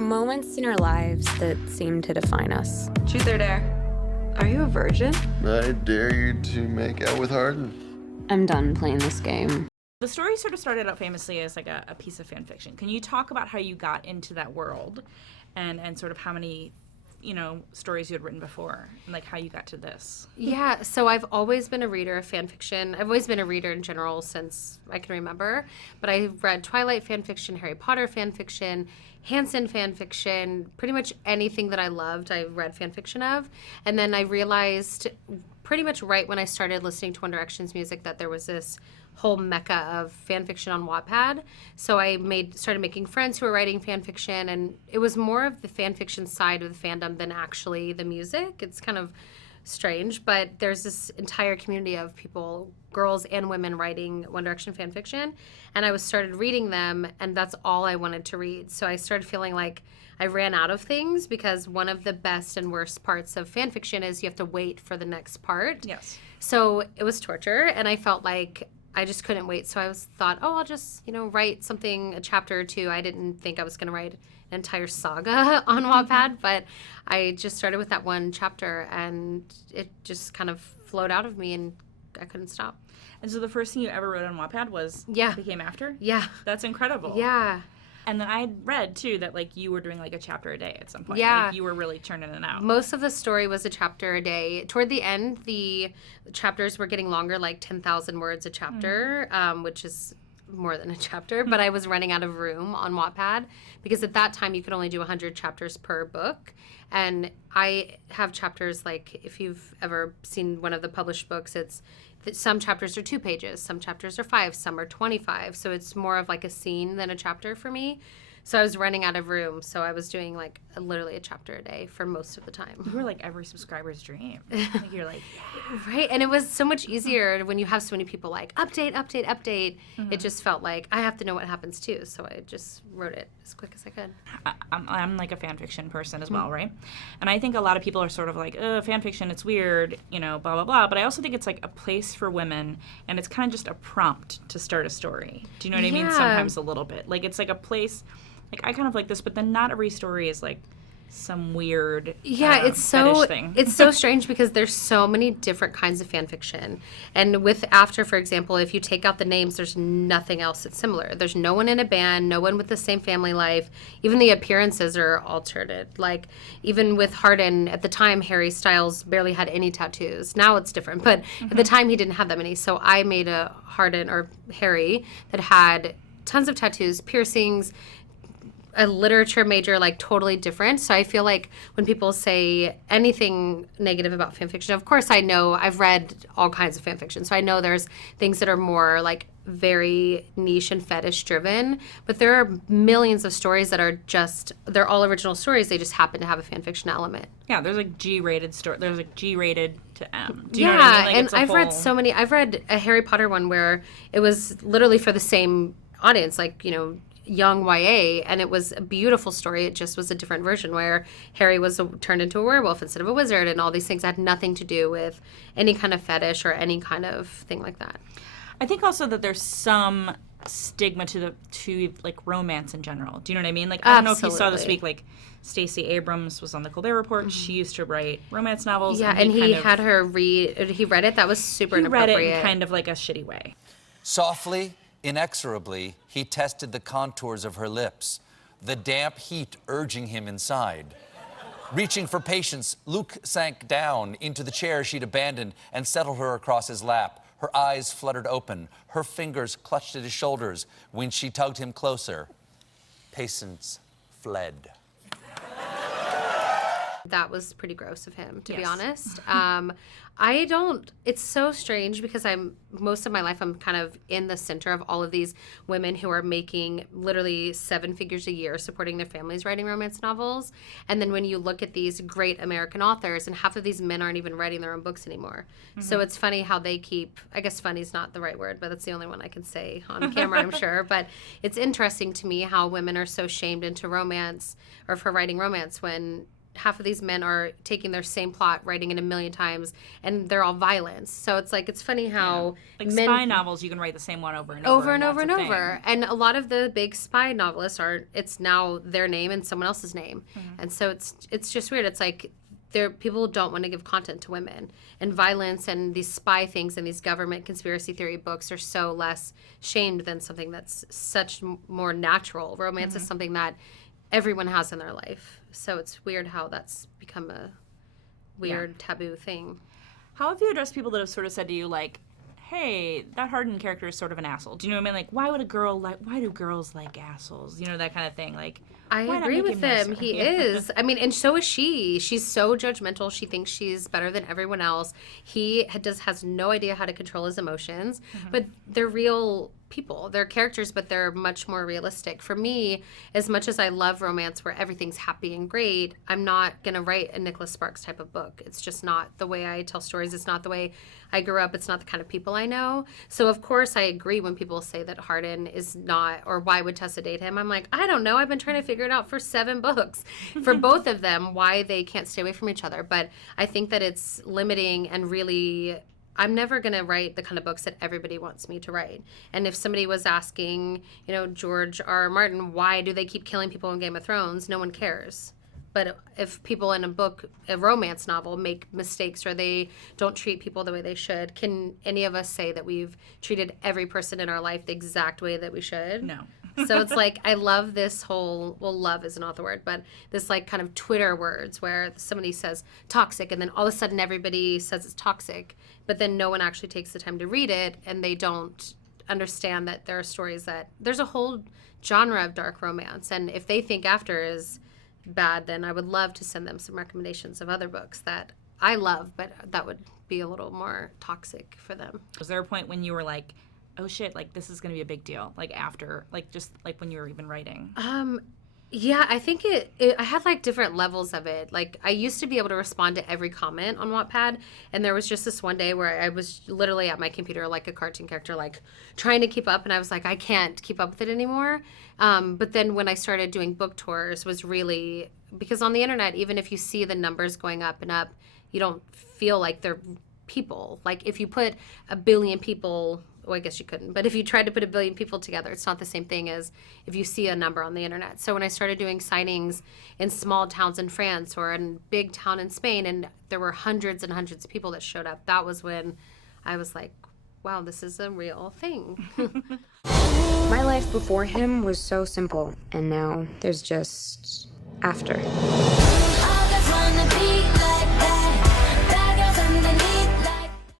are moments in our lives that seem to define us. Truth or dare? Are you a virgin? I dare you to make out with Harden. I'm done playing this game. The story sort of started out famously as like a piece of fan fiction. Can you talk about how you got into that world and sort of how many stories you had written before and like how you got to this? Yeah, so I've always been a reader of fan fiction. I've always been a reader in general since I can remember. But I've read Twilight fan fiction, Harry Potter fan fiction, Hansen fan fiction, pretty much anything that I loved, I read fan fiction of. And then I realized pretty much right when I started listening to One Direction's music that there was this whole mecca of fan fiction on Wattpad. So I started making friends who were writing fan fiction, and it was more of the fan fiction side of the fandom than actually the music. It's kind of strange, but there's this entire community of people, girls and women, writing One Direction fan fiction, and I started reading them, and that's all I wanted to read. So I started feeling like I ran out of things, because one of the best and worst parts of fan fiction is you have to wait for the next part. Yes. So it was torture, and I felt like I just couldn't wait. So I thought, I'll just, write something, a chapter or two. I didn't think I was going to write an entire saga on Wattpad, but I just started with that one chapter, and it just kind of flowed out of me, and I couldn't stop. And so the first thing you ever wrote on Wattpad was Became After? Yeah. That's incredible. Yeah. And then I read, too, that, like, you were doing, like, a chapter a day at some point. Yeah. Like, you were really churning it out. Most of the story was a chapter a day. Toward the end, the chapters were getting longer, like 10,000 words a chapter, which is more than a chapter. But I was running out of room on Wattpad, because at that time, you could only do 100 chapters per book. And I have chapters, like, if you've ever seen one of the published books, some chapters are 2 pages, some chapters are 5, some are 25. So it's more of like a scene than a chapter for me. So I was running out of room. So I was doing like literally a chapter a day for most of the time. You were like every subscriber's dream. Like you're like, yeah. Right. And it was so much easier when you have so many people like update. Mm-hmm. It just felt like I have to know what happens too. So I just wrote it as quick as I could. I'm like a fan fiction person as well, right? And I think a lot of people are sort of like, fan fiction, it's weird, blah, blah, blah. But I also think it's like a place for women, and it's kind of just a prompt to start a story. Do you know what I mean? Sometimes a little bit. Like, it's like a place, like, I kind of like this, but then not every story is like some weird fetish thing. It's so strange, because there's so many different kinds of fan fiction. And with After, for example, if you take out the names, there's nothing else that's similar. There's no one in a band, no one with the same family life. Even the appearances are altered. Like, even with Harden, at the time, Harry Styles barely had any tattoos. Now it's different, but at the time he didn't have that many. So I made a Harry that had tons of tattoos, piercings, a literature major, like totally different. So I feel like when people say anything negative about fan fiction, of course I know, I've read all kinds of fan fiction, so I know there's things that are more like very niche and fetish driven, but there are millions of stories that are they're all original stories, they just happen to have a fan fiction element. Yeah, there's like G-rated story, there's like G-rated to M. Do you know what I mean? Like, and I've read so many. I've read a Harry Potter one where it was literally for the same audience, like, young YA, and it was a beautiful story. It just was a different version where Harry was turned into a werewolf instead of a wizard, and all these things had nothing to do with any kind of fetish or any kind of thing like that. I think also that there's some stigma to like romance in general. Do you know what I mean? Like, I don't know if you saw this week, like Stacey Abrams was on the Colbert Report. Mm-hmm. She used to write romance novels. Yeah, and he had her he read it. That was super inappropriate. He read it in kind of like a shitty way. Softly, inexorably, he tested the contours of her lips, the damp heat urging him inside. Reaching for patience, Luke sank down into the chair she'd abandoned and settled her across his lap. Her eyes fluttered open, her fingers clutched at his shoulders. When she tugged him closer, patience fled. That was pretty gross of him, to be Yes. honest. It's so strange, because most of my life I'm kind of in the center of all of these women who are making literally 7 figures a year supporting their families writing romance novels. And then when you look at these great American authors, and half of these men aren't even writing their own books anymore. Mm-hmm. So it's funny how they I guess funny's not the right word, but that's the only one I can say on camera, I'm sure. But it's interesting to me how women are so shamed into romance or for writing romance when half of these men are taking their same plot, writing it a million times, and they're all violence. So it's like, it's funny how Like men, spy novels, you can write the same one over and over. and that's over and a over. thing. And a lot of the big spy novelists it's now their name and someone else's name. And so it's just weird. It's like people don't want to give content to women. And violence and these spy things and these government conspiracy theory books are so less shamed than something that's such more natural. Romance is something that everyone has in their life. So it's weird how that's become a weird taboo thing. How have you addressed people that have sort of said to you, like, hey, that Hardin character is sort of an asshole? Do you know what I mean? Like, why do girls like assholes? You know, that kind of thing. Like, I why not agree make with him him. nicer? He is. I mean, and so is she. She's so judgmental. She thinks she's better than everyone else. He has no idea how to control his emotions. But they're real people. They're characters, but they're much more realistic. For me, as much as I love romance where everything's happy and great, I'm not going to write a Nicholas Sparks type of book. It's just not the way I tell stories. It's not the way I grew up. It's not the kind of people I know. So, of course, I agree when people say that Hardin is not, or why would Tessa date him? I'm like, I don't know. I've been trying to figure it out for 7 books for both of them, why they can't stay away from each other. But I think that it's limiting and really, I'm never going to write the kind of books that everybody wants me to write. And if somebody was asking, George R. R. Martin, why do they keep killing people in Game of Thrones? No one cares. But if people in a romance novel, make mistakes or they don't treat people the way they should, can any of us say that we've treated every person in our life the exact way that we should? No. So it's like, I love this whole, love is not the word, but this like kind of Twitter words where somebody says toxic and then all of a sudden everybody says it's toxic, but then no one actually takes the time to read it and they don't understand that there are stories that there's a whole genre of dark romance. And if they think After is bad, then I would love to send them some recommendations of other books that I love, but that would be a little more toxic for them. Was there a point when you were like, oh shit, like this is going to be a big deal, like after, like just like when you were even writing? Yeah, I think I had like different levels of it. Like I used to be able to respond to every comment on Wattpad, and there was just this one day where I was literally at my computer like a cartoon character, like trying to keep up, and I was like, I can't keep up with it anymore. But then when I started doing book tours was really, because on the internet, even if you see the numbers going up and up, you don't feel like they're people. Like if you put 1 billion people, well, I guess you couldn't, but if you tried to put 1 billion people together, it's not the same thing as if you see a number on the internet. So when I started doing signings in small towns in France or in a big town in Spain, and there were hundreds and hundreds of people that showed up, that was when I was like, wow, this is a real thing. My life before him was so simple, and now there's just After. I just wanna be